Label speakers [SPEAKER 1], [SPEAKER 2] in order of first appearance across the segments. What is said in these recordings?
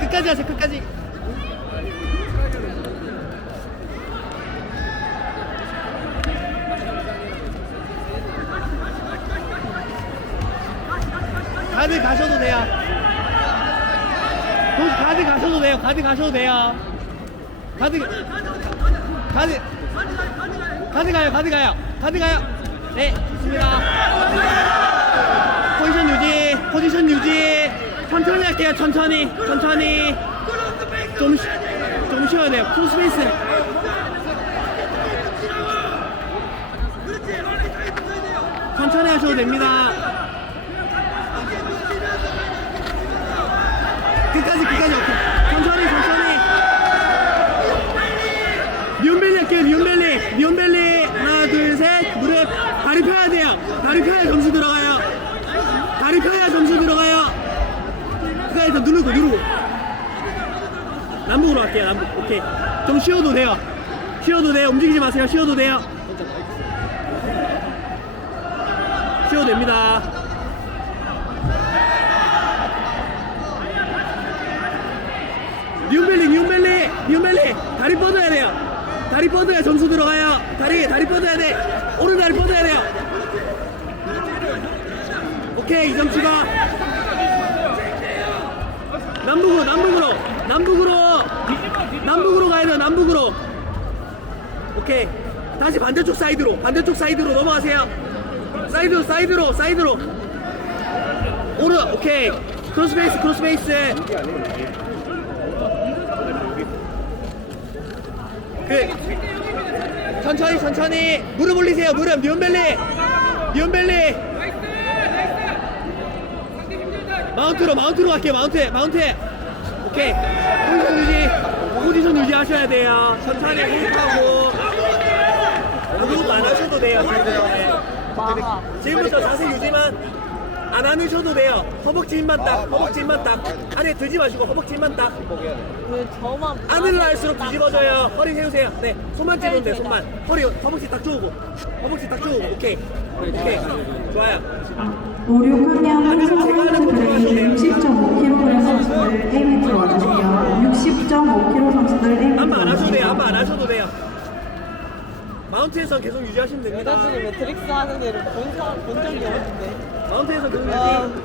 [SPEAKER 1] 끝까지 하세요 끝까지. 가드 가셔도 돼요. 혹시 가드 가셔도 돼요 가드 가셔도 돼요. 가드 가드 가드 가요 가드 가요 가드 가요. 네 좋습니다. 포지션 유지 포지션 유지. 천천히 할게요 천천히 천천히. 좀, 쉬- 좀 쉬어야 돼요. 풀 스페이스 천천히 하셔도 됩니다. 끝까지 끝까지 오케이. 천천히 천천히. 리온벨리 할게요 리온벨리. 리온벨리. 하나 둘 셋. 무릎. 다리 펴야 돼요. 다리 펴야 점수 들어가요 다리 펴야 점수 들어가요. 그래 더 누르고 누르고. 남북으로 갈게요 남북. 오케이. 좀 쉬어도 돼요. 쉬어도 돼요. 움직이지 마세요. 쉬어도 돼요. 쉬어도 됩니다. 뉴벨리 뉴벨리 뉴벨리. 다리 뻗어야 돼요. 다리 뻗어야 점수 들어가요. 다리 다리 뻗어야 돼. 오른 다리 뻗어야 돼요 오케이 이점 추가 남북으로 남북으로 남북으로 남북으로 가야 돼요 남북으로. 오케이. 다시 반대쪽 사이드로 반대쪽 사이드로 넘어가세요. 사이드로 사이드로 사이드로. 오른 오케이. 크로스베이스 크로스베이스. 그 천천히 천천히. 무릎 올리세요 무릎. 니온벨리. 니온벨리 마운트로 마운트로 갈게요 마운트 마운트. 오케이. 포지션 유지 포지션 유지 하셔야 돼요. 천천히 호흡하고. 무릎 안 하셔도 돼요 지금부터. 지금부터 자세 유지만 안 하셔도 돼요 허벅지 힘만 딱 허벅지 힘만 딱 안에 들지 마시고 허벅지 힘만 딱
[SPEAKER 2] 왜 저만
[SPEAKER 1] 안으로 할수록 뒤집어져요. 허리 세우세요. 네, 손만 찌면 돼. 손만. 허리 허벅지 딱 조우고. 허벅지 딱 조우고. 오케이. 오케이. 좋아요.
[SPEAKER 3] 5, 6학년 선수들의 60.5kg 선수들
[SPEAKER 1] 마운트에서 계속 유지하시면 됩니다.
[SPEAKER 2] 지금 매트릭스 하는 애를 본, 사람, 본 적이 없는데
[SPEAKER 1] 마운트에서 계속
[SPEAKER 2] 아,
[SPEAKER 1] 유지.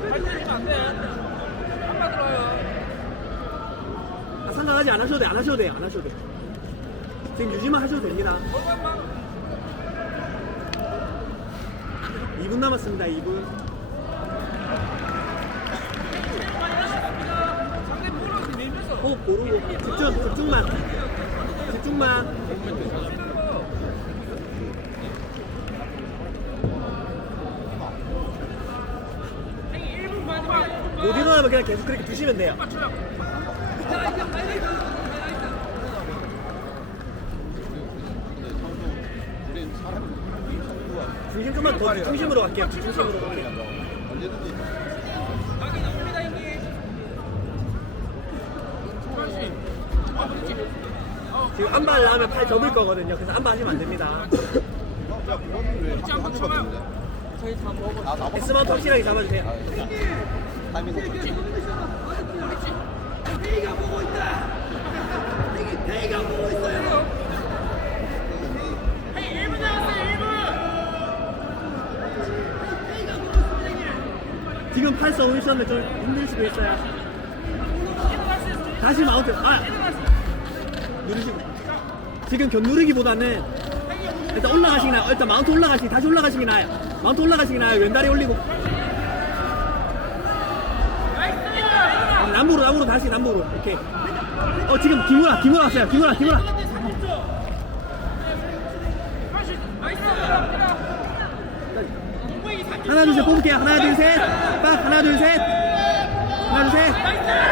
[SPEAKER 1] 아, 상관하지 안 하셔도 돼. 안 하셔도 돼요. 안 하셔도 돼. 지금 유지만 하셔도 됩니다. 2분 남았습니다. 2분. 호흡 고르고 집중 집중만 집중만 못 일어나면 그냥 계속 그렇게 두시면 돼요. 중심 좀만 더 중심으로 갈게요. 중심으로 갈게요. 지금 안발 나오면 팔 접을 거거든요. 그래서 안발 하시면 안 됩니다.
[SPEAKER 2] 저희 다 먹었어
[SPEAKER 1] S만 확실하게 잡아주세요 지금 팔 서우셨는데 좀 힘들 수도 있어요. 다시 마운트. 아 누르시고. 지금 견 누르기보다는 일단 올라가시기 나요. 일단 마운트 올라가시기 다시 올라가시기 나요. 마운트 올라가시기 나요. 왼다리 올리고. 남부로 남부로 다시 남부로. 오케이. 어 지금 김우라 김우라 왔어요. 김우라 김우라. 하나 둘 셋 뽑을게요. 하나 둘 셋. 딱 하나 둘 셋. 하나 둘 셋.